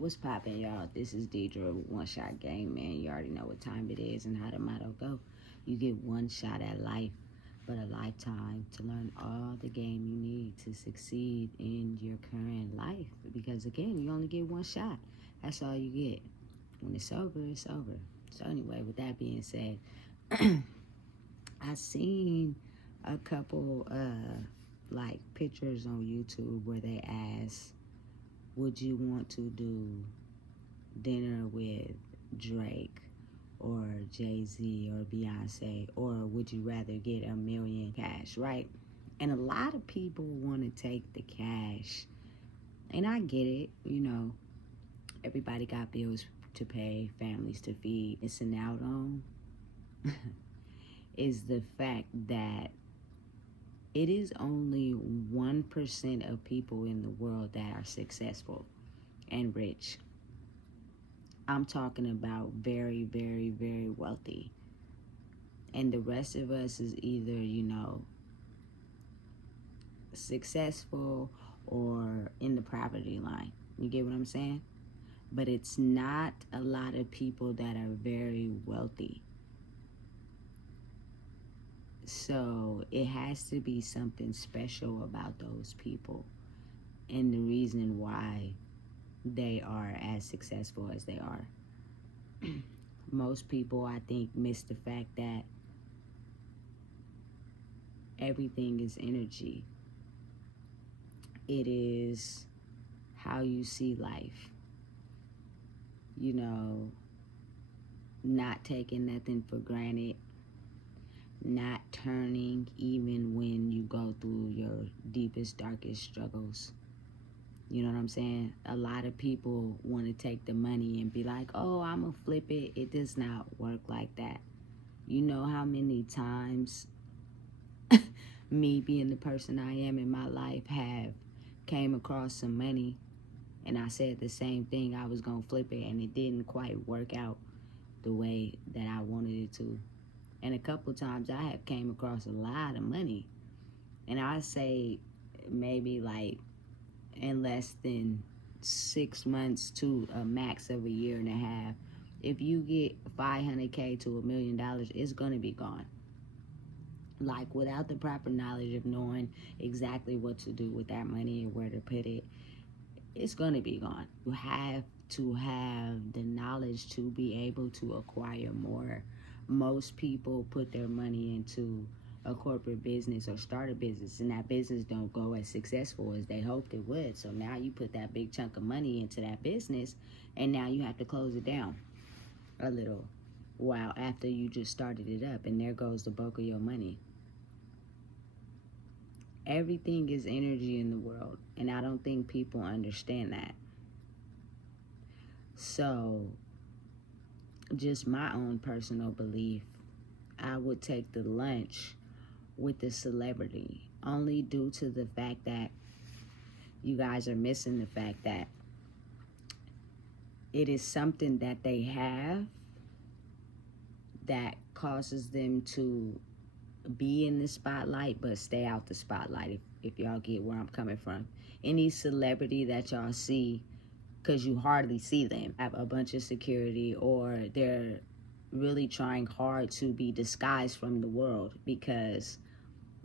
What's poppin', y'all? This is Deidre with One Shot Game, man. You already know what time it is and how the motto go. You get one shot at life, but a lifetime to learn all the game you need to succeed in your current life. Because again, you only get one shot. That's all you get. When it's over, it's over. So anyway, with that being said, I seen a couple like pictures on YouTube where they ask, would you want to do dinner with Drake or Jay-Z or Beyonce, or would you rather get $1 million cash, right? And a lot of people want to take the cash, and I get it. Everybody got bills to pay, families to feed. Missing out on is the fact that it is only 1% of people in the world that are successful and rich. I'm talking about very, very, very wealthy. And the rest of us is either, successful or in the poverty line. You get what I'm saying? But it's not a lot of people that are very wealthy. So it has to be something special about those people and the reason why they are as successful as they are. Most people, I think, miss the fact that everything is energy. It is how you see life. Not taking nothing for granted. Not turning even when you go through your deepest, darkest struggles. You know what I'm saying? A lot of people want to take the money and be like, oh, I'm going to flip it. It does not work like that. You know how many times me being the person I am in my life have came across some money and I said the same thing. I was going to flip it and it didn't quite work out the way that I wanted it to. And a couple times I have came across a lot of money. And I say maybe like in less than 6 months to a max of a year and a half, if you get $500K to $1 million, it's going to be gone. Like without the proper knowledge of knowing exactly what to do with that money and where to put it, it's going to be gone. You have to have the knowledge to be able to acquire more. Most people put their money into a corporate business or start a business, and that business don't go as successful as they hoped it would. So now you put that big chunk of money into that business, and now you have to close it down a little while after you just started it up, and there goes the bulk of your money. Everything is energy in the world, and I don't think people understand that. So just my own personal belief, I would take the lunch with the celebrity, only due to the fact that you guys are missing the fact that it is something that they have that causes them to be in the spotlight but stay out the spotlight, if y'all get where I'm coming from. Any celebrity that y'all see, because you hardly see them, have a bunch of security, or they're really trying hard to be disguised from the world because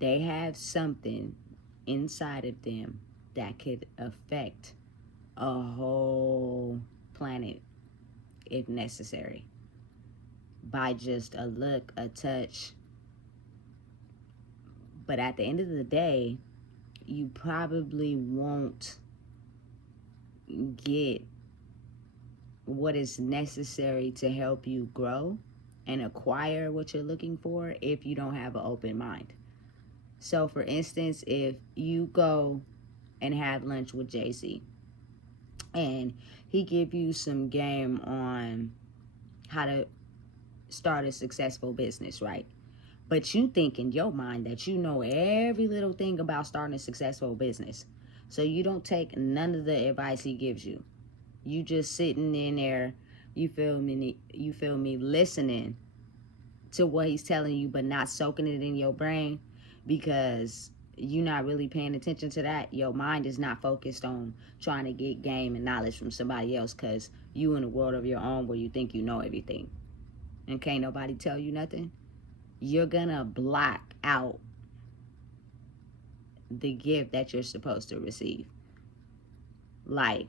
they have something inside of them that could affect a whole planet if necessary, by just a look, a touch. But at the end of the day, you probably won't get what is necessary to help you grow and acquire what you're looking for if you don't have an open mind. So for instance, if you go and have lunch with Jay-Z and he give you some game on how to start a successful business, right? But you think in your mind that you know every little thing about starting a successful business. So you don't take none of the advice he gives you. You just sitting in there, you feel me, listening to what he's telling you, but not soaking it in your brain because you're not really paying attention to that. Your mind is not focused on trying to get game and knowledge from somebody else, because you in a world of your own where you think you know everything and can't nobody tell you nothing. You're gonna block out the gift that you're supposed to receive. Like,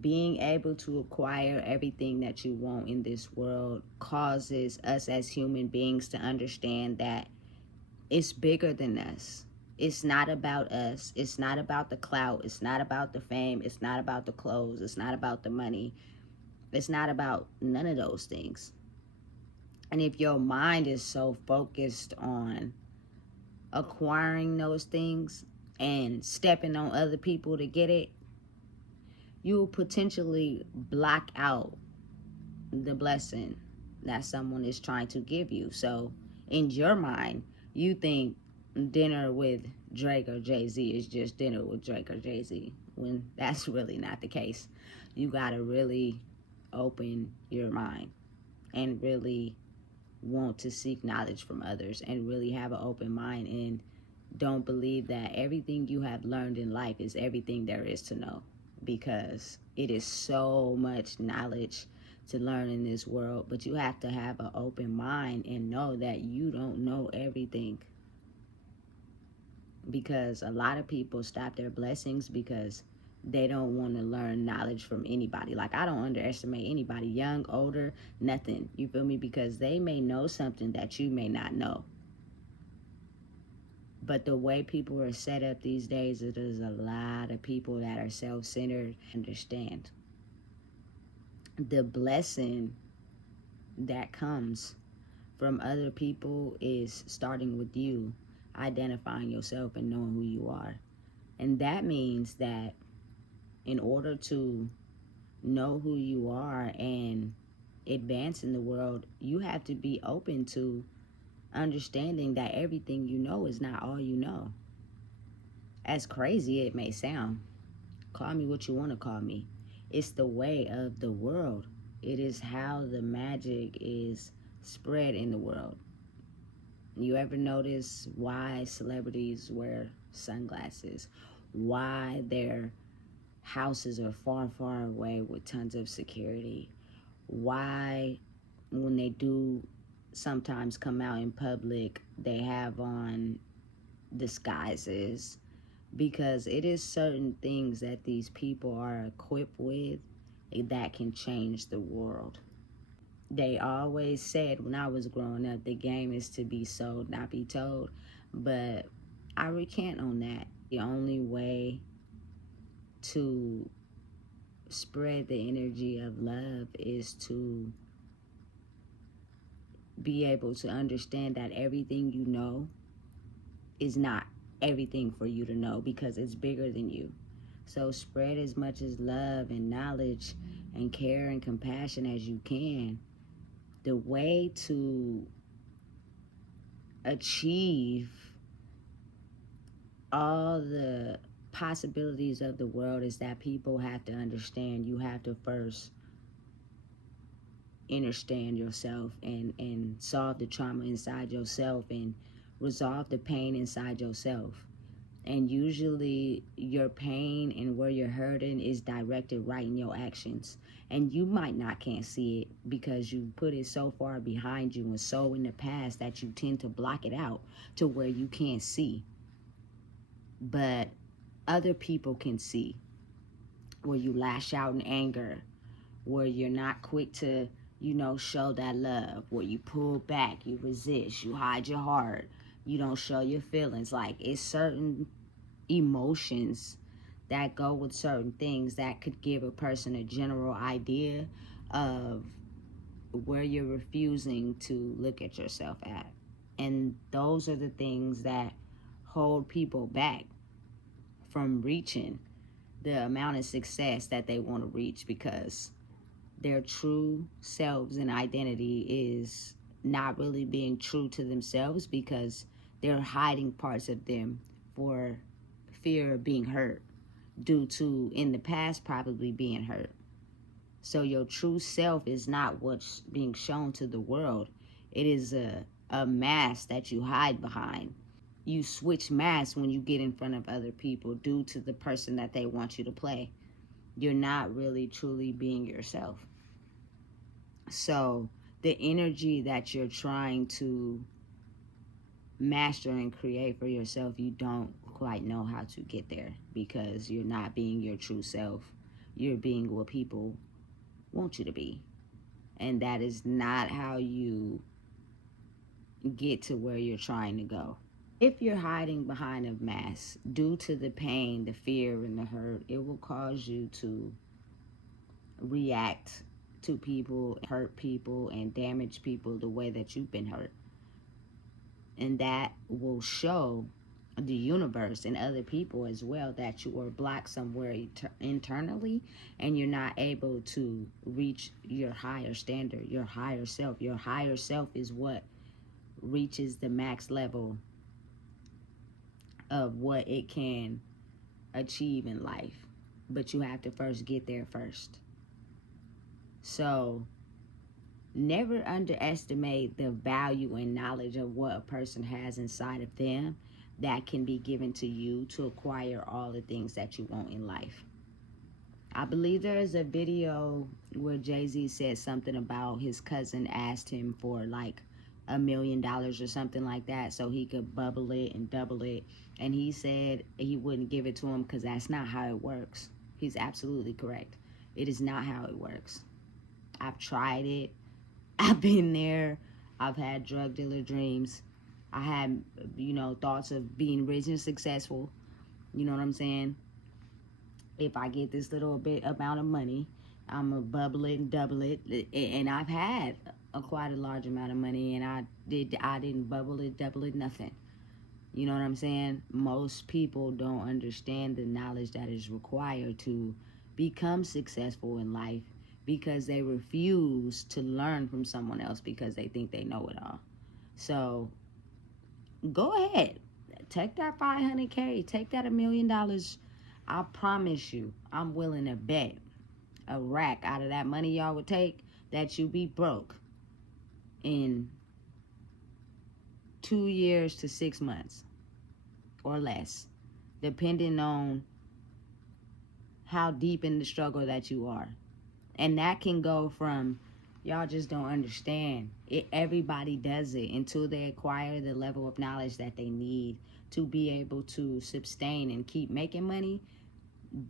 being able to acquire everything that you want in this world causes us as human beings to understand that it's bigger than us. It's not about us. It's not about the clout. It's not about the fame. It's not about the clothes. It's not about the money. It's not about none of those things. And if your mind is so focused on acquiring those things and stepping on other people to get it, you will potentially block out the blessing that someone is trying to give you. So in your mind, you think dinner with Drake or Jay-Z is just dinner with Drake or Jay-Z, when that's really not the case. You gotta really open your mind and really want to seek knowledge from others and really have an open mind, and don't believe that everything you have learned in life is everything there is to know, because it is so much knowledge to learn in this world. But you have to have an open mind and know that you don't know everything, because a lot of people stop their blessings because they don't want to learn knowledge from anybody. Like, I don't underestimate anybody, young, older, nothing, you feel me, because they may know something that you may not know. But the way people are set up these days, there's a lot of people that are self-centered. Understand the blessing that comes from other people is starting with you identifying yourself and knowing who you are. And that means that in order to know who you are and advance in the world, you have to be open to understanding that everything you know is not all you know. As crazy it may sound, call me what you want to call me, it's the way of the world. It is how the magic is spread in the world. You ever notice why celebrities wear sunglasses? Why their houses are far, far away with tons of security? Why, when they do sometimes come out in public, they have on disguises? Because it is certain things that these people are equipped with that can change the world. They always said when I was growing up, the game is to be sold, not be told. But I recant on that. The only way to spread the energy of love is to be able to understand that everything you know is not everything for you to know, because it's bigger than you. So spread as much as love and knowledge and care and compassion as you can. The way to achieve all the possibilities of the world is that people have to understand you have to first understand yourself and solve the trauma inside yourself and resolve the pain inside yourself. And usually your pain and where you're hurting is directed right in your actions. And you might not can't see it because you put it so far behind you and so in the past that you tend to block it out to where you can't see. But other people can see where you lash out in anger, where you're not quick to, show that love, where you pull back, you resist, you hide your heart, you don't show your feelings. Like, it's certain emotions that go with certain things that could give a person a general idea of where you're refusing to look at yourself at. And those are the things that hold people back from reaching the amount of success that they want to reach, because their true selves and identity is not really being true to themselves, because they're hiding parts of them for fear of being hurt, due to in the past probably being hurt. So your true self is not what's being shown to the world. It is a mask that you hide behind. you switch masks when you get in front of other people due to the person that they want you to play. You're not really truly being yourself. So the energy that you're trying to master and create for yourself, you don't quite know how to get there because you're not being your true self. You're being what people want you to be. And that is not how you get to where you're trying to go. If you're hiding behind a mask due to the pain, the fear, and the hurt, it will cause you to react to people, hurt people, and damage people the way that you've been hurt. And that will show the universe and other people as well that you are blocked somewhere internally, and you're not able to reach your higher standard, your higher self. Your higher self is what reaches the max level of what it can achieve in life. But you have to first get there first. So never underestimate the value and knowledge of what a person has inside of them that can be given to you to acquire all the things that you want in life. I believe there is a video where Jay-Z said something about his cousin asked him for like $1 million or something like that so he could bubble it and double it. And he said he wouldn't give it to him because that's not how it works. He's absolutely correct. It is not how it works. I've tried it. I've been there. I've had drug dealer dreams. I had, thoughts of being rich and successful. You know what I'm saying? If I get this little bit amount of money, I'm going to bubble it and double it. And I've had quite a large amount of money, and I didn't bubble it, double it, nothing. You know what I'm saying? Most people don't understand the knowledge that is required to become successful in life because they refuse to learn from someone else because they think they know it all. So go ahead. Take that 500K. Take that $1 million. I promise you, I'm willing to bet a rack out of that money y'all would take that you be broke in 2 years to 6 months or less, depending on how deep in the struggle that you are. And that can go from, y'all just don't understand it. Everybody does it until they acquire the level of knowledge that they need to be able to sustain and keep making money.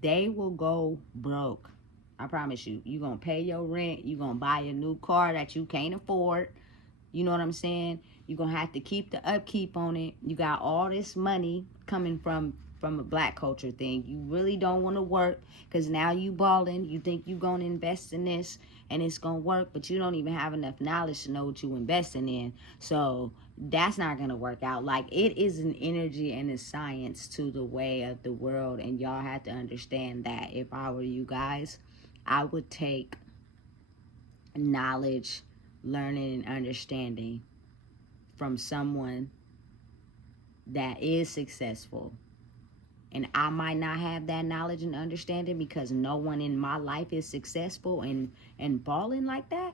They will go broke. I promise you. You're going to pay your rent. You're going to buy a new car that you can't afford. You know what I'm saying? You're going to have to keep the upkeep on it. You got all this money coming from a black culture thing. You really don't want to work because now you balling. You think you're going to invest in this and it's going to work, but you don't even have enough knowledge to know what you're investing in. So that's not going to work out. Like, it is an energy and a science to the way of the world, and y'all have to understand that. If I were you guys, I would take knowledge, learning, and understanding from someone that is successful. And I might not have that knowledge and understanding because no one in my life is successful and balling like that.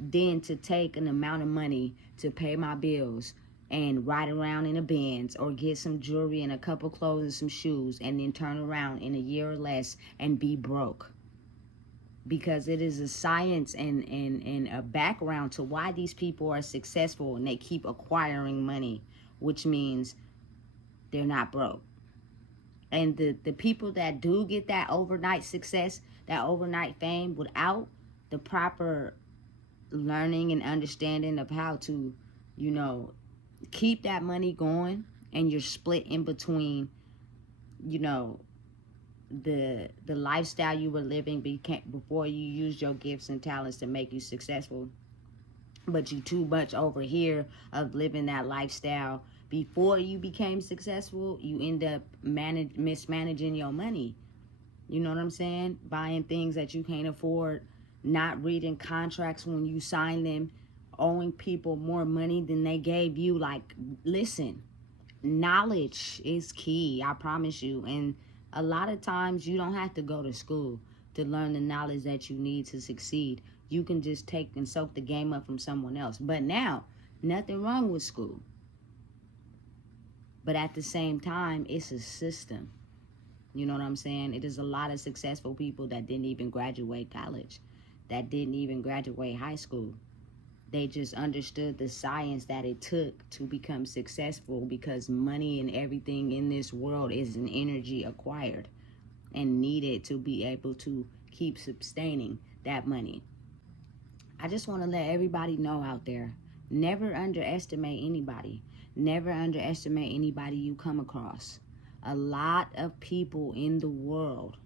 Then to take an amount of money to pay my bills and ride around in a Benz or get some jewelry and a couple clothes and some shoes and then turn around in a year or less and be broke. Because it is a science and a background to why these people are successful and they keep acquiring money, which means they're not broke. And the people that do get that overnight success, that overnight fame, without the proper learning and understanding of how to, keep that money going, and you're split in between, the lifestyle you were living before you used your gifts and talents to make you successful, but you too much over here of living that lifestyle before you became successful. You end up mismanaging your money. You know what I'm saying? Buying things that you can't afford, not reading contracts when you sign them, owing people more money than they gave you. Like, listen, knowledge is key, I promise you. And a lot of times you don't have to go to school to learn the knowledge that you need to succeed. You can just take and soak the game up from someone else. But now, nothing wrong with school. But at the same time, it's a system. You know what I'm saying? It is a lot of successful people that didn't even graduate college, that didn't even graduate high school. They just understood the science that it took to become successful, because money and everything in this world is an energy acquired and needed to be able to keep sustaining that money. I just want to let everybody know out there, never underestimate anybody. Never underestimate anybody you come across. A lot of people in the world,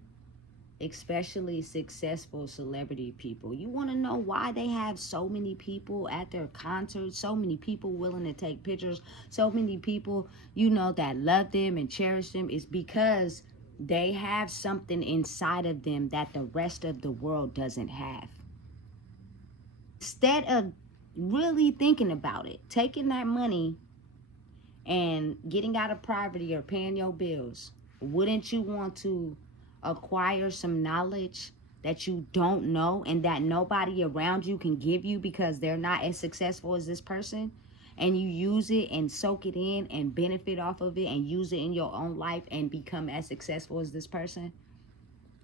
especially successful celebrity people, you want to know why they have so many people at their concerts, so many people willing to take pictures, so many people, that love them and cherish them, is because they have something inside of them that the rest of the world doesn't have. Instead of really thinking about it, taking that money and getting out of poverty or paying your bills, wouldn't you want to acquire some knowledge that you don't know and that nobody around you can give you because they're not as successful as this person? And you use it and soak it in and benefit off of it and use it in your own life and become as successful as this person?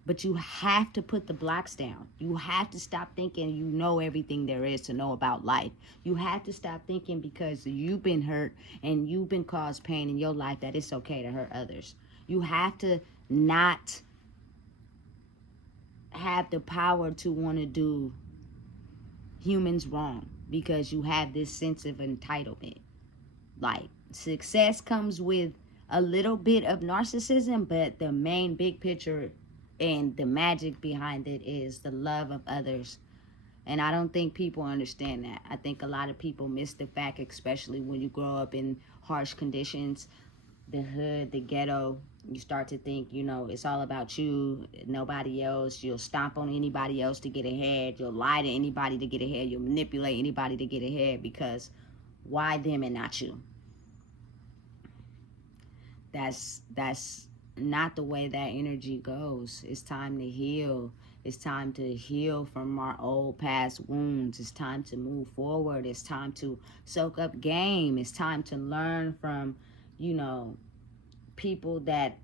But you have to put the blocks down. You have to stop thinking you know everything there is to know about life. You have to stop thinking because you've been hurt and you've been caused pain in your life that it's okay to hurt others. You have to not have the power to want to do humans wrong because you have this sense of entitlement. Like, success comes with a little bit of narcissism, but the main big picture and the magic behind it is the love of others. And I don't think people understand that. I think a lot of people miss the fact, especially when you grow up in harsh conditions, the hood, the ghetto. You start to think, it's all about you, nobody else. You'll stomp on anybody else to get ahead. You'll lie to anybody to get ahead. You'll manipulate anybody to get ahead, because why them and not you? That's not the way that energy goes. It's time to heal. It's time to heal from our old past wounds. It's time to move forward. It's time to soak up game. It's time to learn from, people that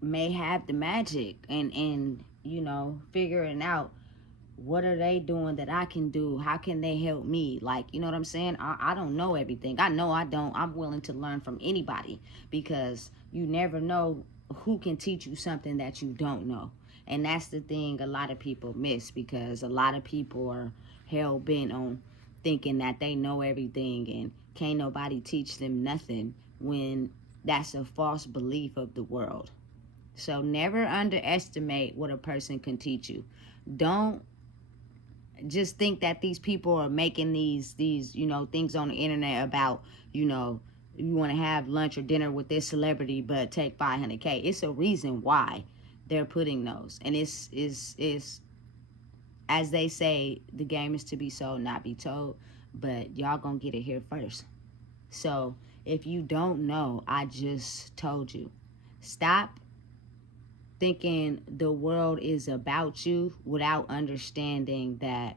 may have the magic, and figuring out what are they doing that I can do? How can they help me? Like, you know what I'm saying? I don't know everything. I know I don't. I'm willing to learn from anybody, because you never know who can teach you something that you don't know. And that's the thing a lot of people miss, because a lot of people are hell bent on thinking that they know everything and can't nobody teach them nothing, when that's a false belief of the world. So never underestimate what a person can teach you. Don't just think that these people are making these things on the internet about, you want to have lunch or dinner with this celebrity but take 500K. It's a reason why they're putting those. And it's as they say, the game is to be sold, not be told. But y'all gonna get it here first. So if you don't know, I just told you. Stop thinking the world is about you without understanding that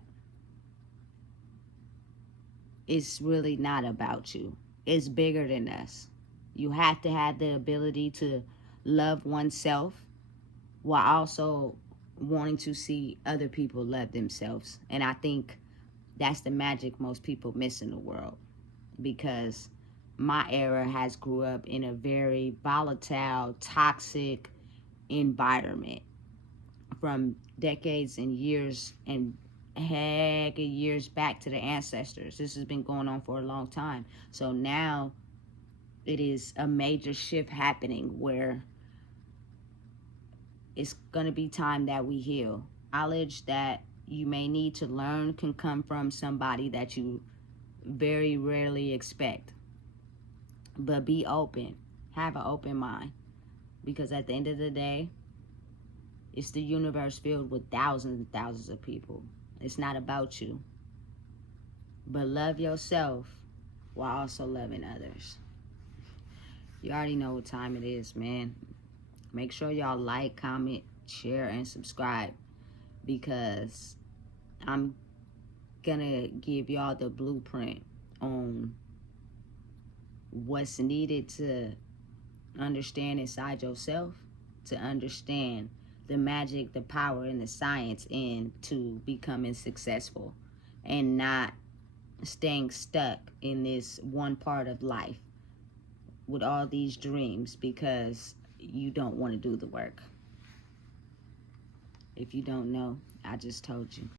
it's really not about you. It's bigger than us. You have to have the ability to love oneself while also wanting to see other people love themselves. And I think that's the magic most people miss in the world, because my era has grew up in a very volatile, toxic environment from decades and years and heck of years back to the ancestors. This has been going on for a long time. So now it is a major shift happening where it's going to be time that we heal. Knowledge that you may need to learn can come from somebody that you very rarely expect. But be open. Have an open mind. Because at the end of the day, it's the universe filled with thousands and thousands of people. It's not about you. But love yourself while also loving others. You already know what time it is, man. Make sure y'all like, comment, share, and subscribe, because I'm gonna give y'all the blueprint on what's needed to understand inside yourself, to understand the magic, the power, and the science into becoming successful, and not staying stuck in this one part of life with all these dreams because you don't want to do the work. If you don't know, I just told you.